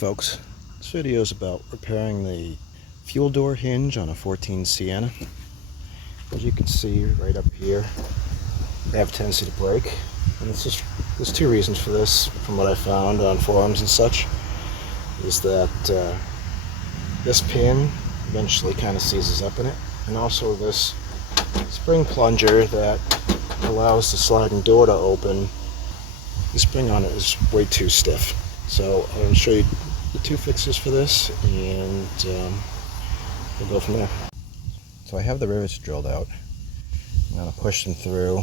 folks, this video is about repairing the fuel door hinge on a 14 Sienna. As you can see right up here, they have a tendency to break, and there's two reasons for this from what I found on forums and such. Is that this pin eventually kind of seizes up in it, and also this spring plunger that allows the sliding door to open, the spring on it is way too stiff. So I'm going to show you the two fixes for this, and we'll go from there. So I have the rivets drilled out. I'm going to push them through.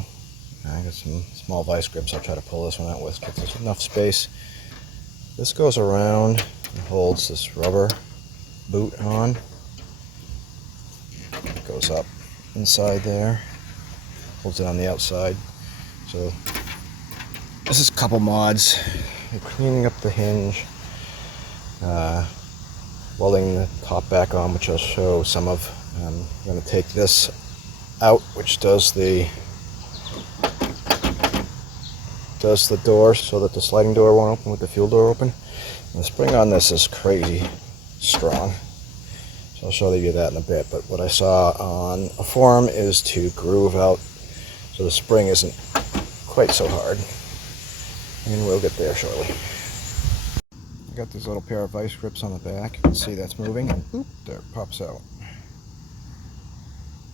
I got some small vice grips I'll try to pull this one out with, but there's enough space. This goes around and holds this rubber boot on. It goes up inside there, holds it on the outside. So this is a couple mods. I'm cleaning up the hinge, welding the top back on, which I'll show some of. I'm going to take this out, which does the door so that the sliding door won't open with the fuel door open. And the spring on this is crazy strong, so I'll show you that in a bit. But what I saw on a forum is to groove out so the spring isn't quite so hard, and we'll get there shortly. I got this little pair of vice grips on the back. You can see that's moving, and boop, there it pops out.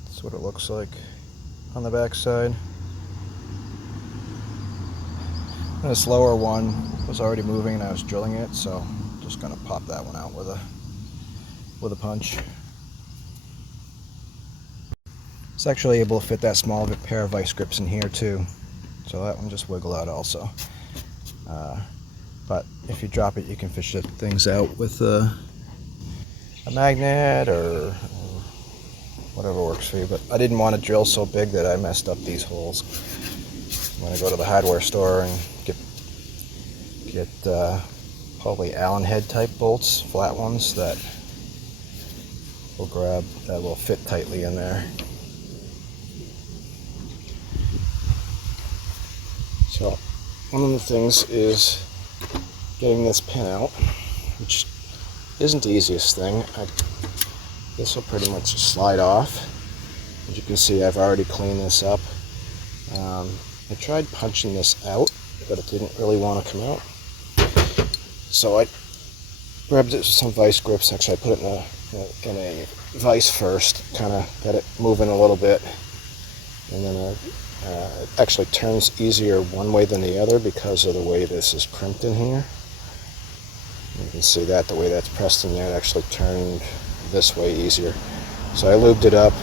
That's what it looks like on the back side. And this lower one was already moving and I was drilling it, so I'm just gonna pop that one out with a punch. It's actually able to fit that small pair of vice grips in here too, so that one just wiggle out also. But if you drop it, you can fish things out with a magnet or whatever works for you. But I didn't want to drill so big that I messed up these holes. I'm going to go to the hardware store and get probably Allen head type bolts, flat ones that will fit tightly in there. So one of the things is getting this pin out, which isn't the easiest thing. This will pretty much just slide off. As you can see, I've already cleaned this up. I tried punching this out, but it didn't really want to come out. So I grabbed it with some vice grips. Actually, I put it in a vise first, kind of got it moving a little bit, and then it actually turns easier one way than the other because of the way this is crimped in here. You can see that the way that's pressed in there, it actually turned this way easier. So I lubed it up,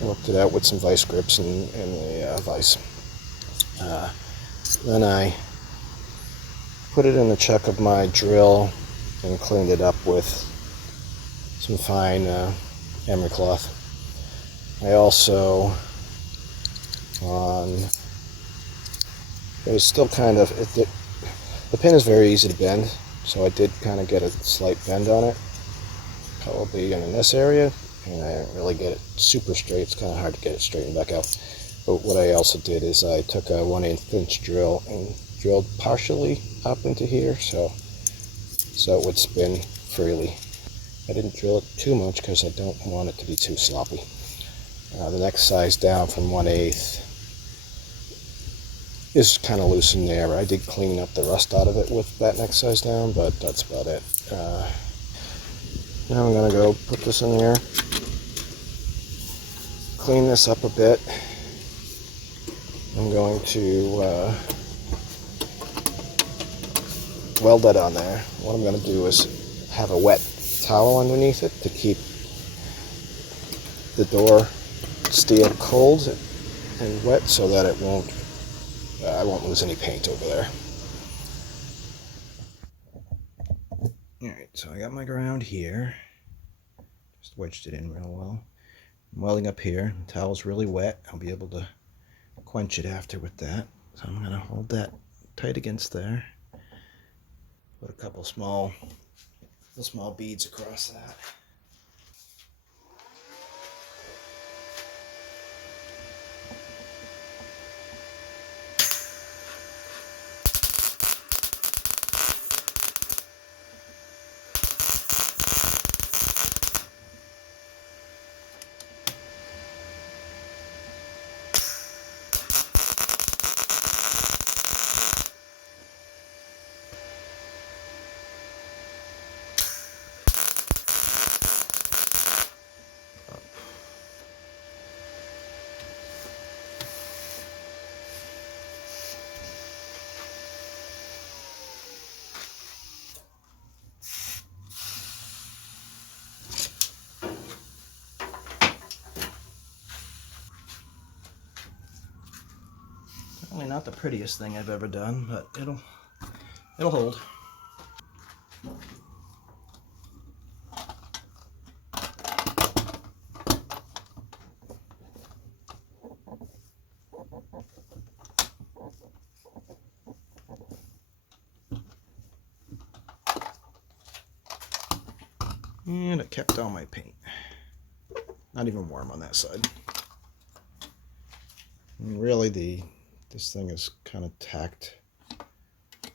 worked it out with some vice grips and the vise. Then I put it in the chuck of my drill and cleaned it up with some fine emery cloth. I also, it was still kind of, the pin is very easy to bend, so I did kind of get a slight bend on it, probably in this area, and I didn't really get it super straight. It's kind of hard to get it straightened back out. But what I also did is I took a 1/8 inch drill and drilled partially up into here so it would spin freely. I didn't drill it too much because I don't want it to be too sloppy. The next size down from 1/8 is kind of loose in there. I did clean up the rust out of it with that next size down, but that's about it. Now I'm going to go put this in there, clean this up a bit. I'm going to weld that on there. What I'm going to do is have a wet towel underneath it to keep the door steel cold and wet so that it won't I won't lose any paint over there. Alright, so I got my ground here. Just wedged it in real well. I'm welding up here. The towel's really wet. I'll be able to quench it after with that. So I'm going to hold that tight against there. Put a couple small beads across that. Certainly not the prettiest thing I've ever done, but it'll hold. And it kept all my paint. Not even warm on that side. And really, this thing is kind of tacked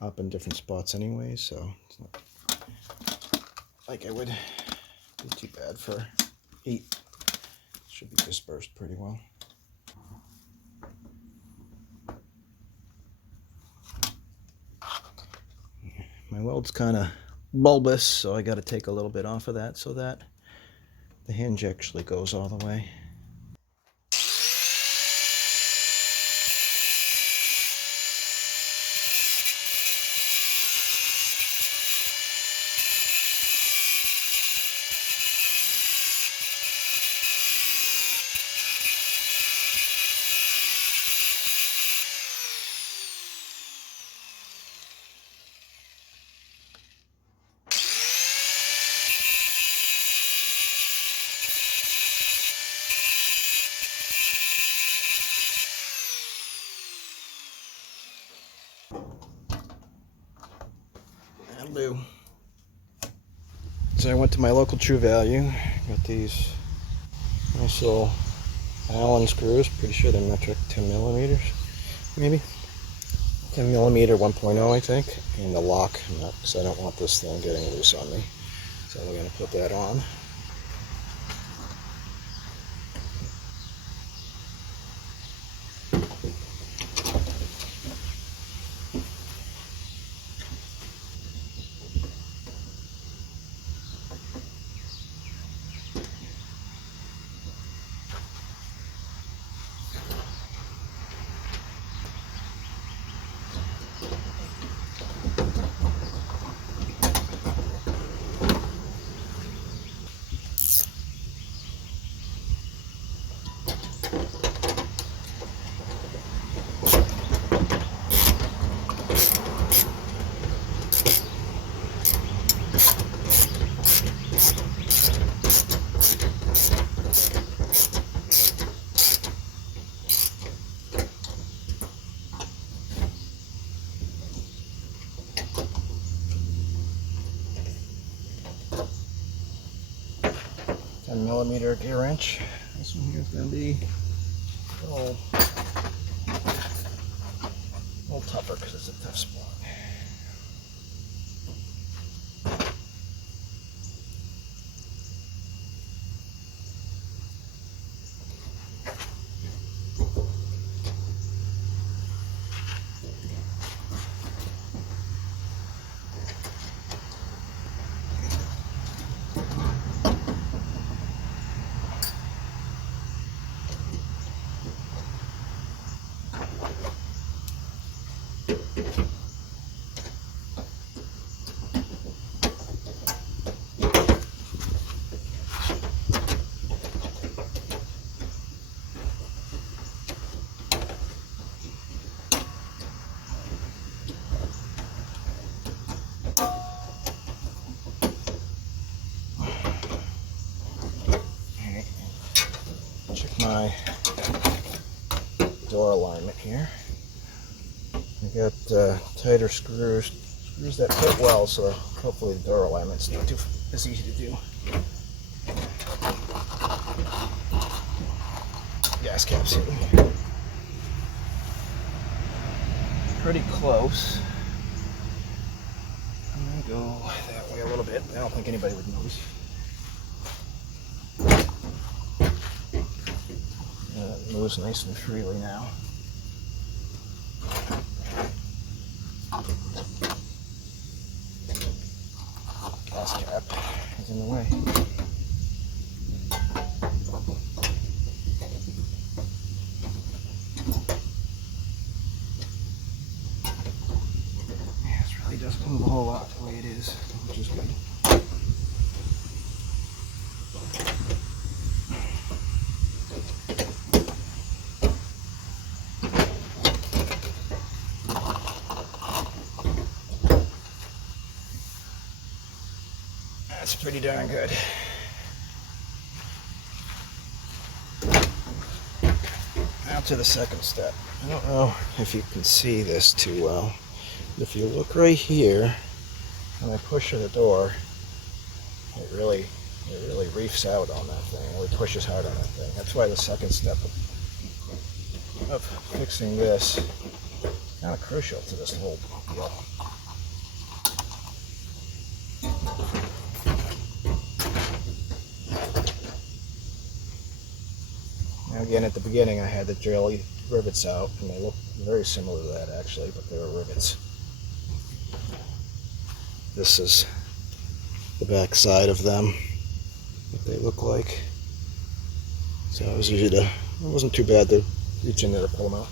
up in different spots anyway, so it's not like it would be too bad for heat. It should be dispersed pretty well. My weld's kind of bulbous, so I got to take a little bit off of that so that the hinge actually goes all the way. That'll do. So I went to my local True Value, got these nice little Allen screws, pretty sure they're metric 10 millimeters, maybe 10 millimeter 1.0 I think, and the lock, because I don't want this thing getting loose on me, so we're going to put that on. Millimeter gear wrench. This one here is going to be a little tougher because it's a tough spot. Check my door alignment here. I got tighter screws that fit well, so hopefully the door alignment's not too as easy to do. Gas cap's in. Pretty close. I'm gonna go that way a little bit. I don't think anybody would notice. It moves nice and freely now. Gas cap is in the way. Yeah, this really doesn't move a whole lot the way it is, which is good. pretty darn good. Now to the second step. I don't know if you can see this too well. If you look right here, when I push the door, it really reefs out on that thing. It really pushes hard on that thing. That's why the second step of fixing this is kind of crucial to this whole deal. Now again, at the beginning I had to drill the rivets out, and they look very similar to that actually, but they were rivets. This is the back side of them, what they look like. So it was easy to, it wasn't too bad to reach in there to pull them out.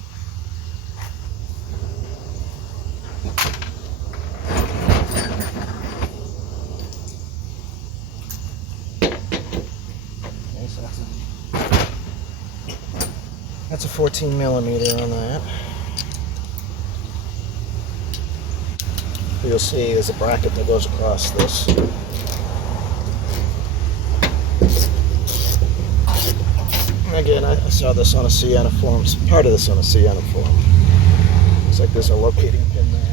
Okay, so that's a 14 millimeter on that. You'll see there's a bracket that goes across this. And again, I saw this on a Sienna forum, part of this on a Sienna forum. Looks like there's a locating pin there.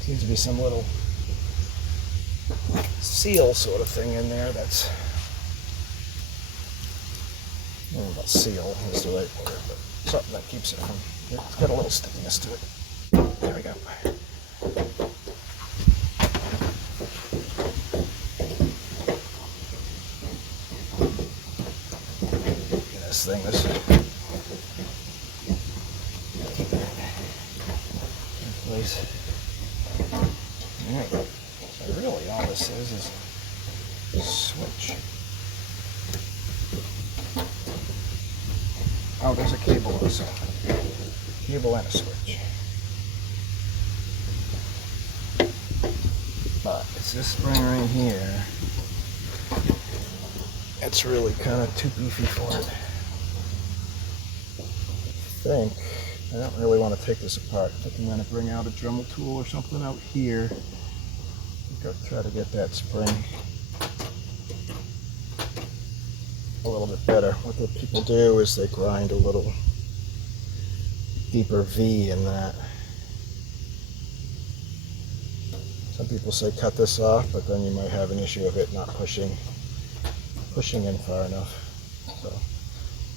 Seems to be some little seal sort of thing in there that's, I don't know about seal is the right word, but something that keeps it from, it's got a little stickiness to it. There we go. Look at this thing, this place. Alright, so really all this is a switch. Oh, there's a cable also. Cable and a switch. But it's this spring right here. It's really kind of too beefy for it. I think I don't really want to take this apart. I think I'm going to bring out a Dremel tool or something out here. I think I'll try to get that spring a little bit better. What the people do is they grind a little deeper V in that. Some people say cut this off, but then you might have an issue of it not pushing in far enough. So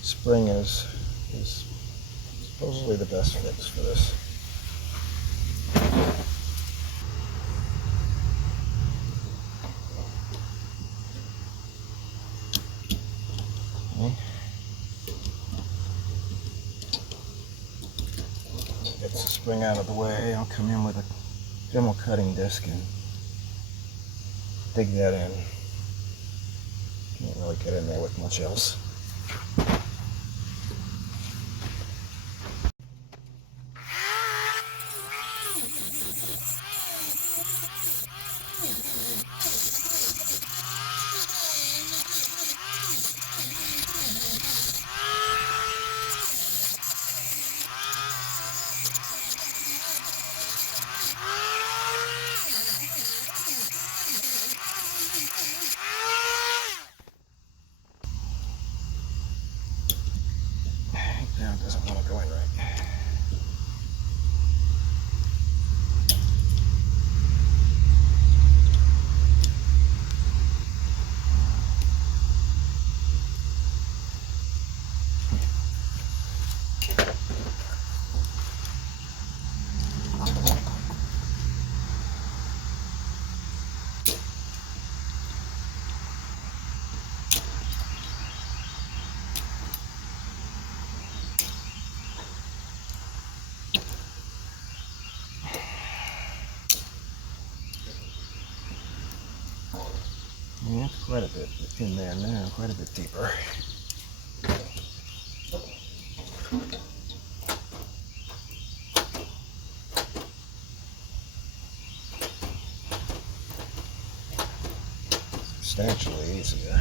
spring is supposedly the best fix for this. Okay. Get the spring out of the way. I'll come in with a Dremel cutting disc and dig that in. Can't really get in there with much else. Now it doesn't want to go in right. Yeah, it's quite a bit in there now, quite a bit deeper. way easier.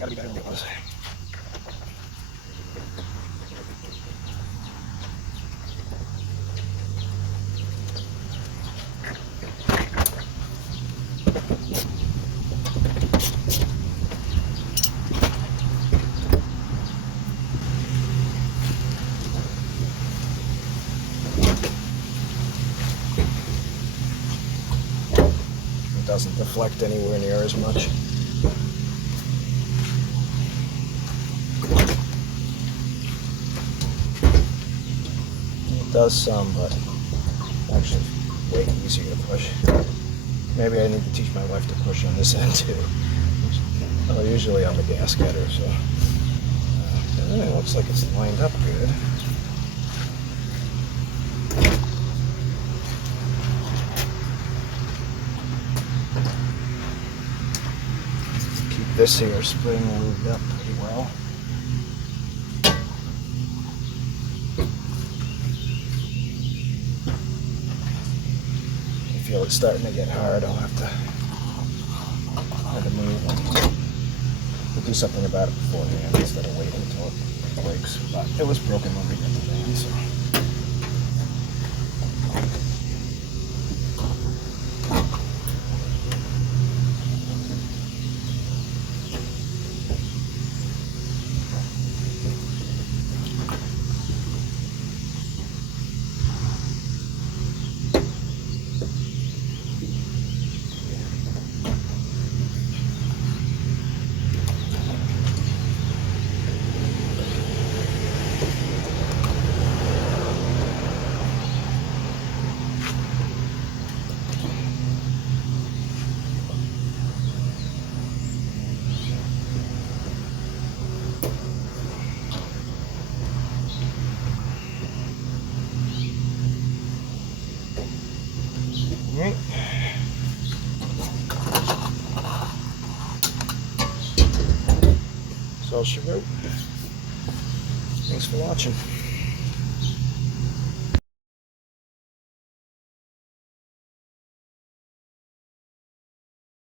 Gotta be better than it was. It doesn't deflect anywhere near as much. It does some, but actually way easier to push. Maybe I need to teach my wife to push on this end too. Well, usually I'm a gas getter, so it looks like it's lined up good. Keep this here spring lubed up pretty well. If you feel it's starting to get hard, I'll have to move and we'll do something about it beforehand instead of waiting until it breaks. But it was broken when we got the van, so. Alright. That's all she wrote. Thanks for watching.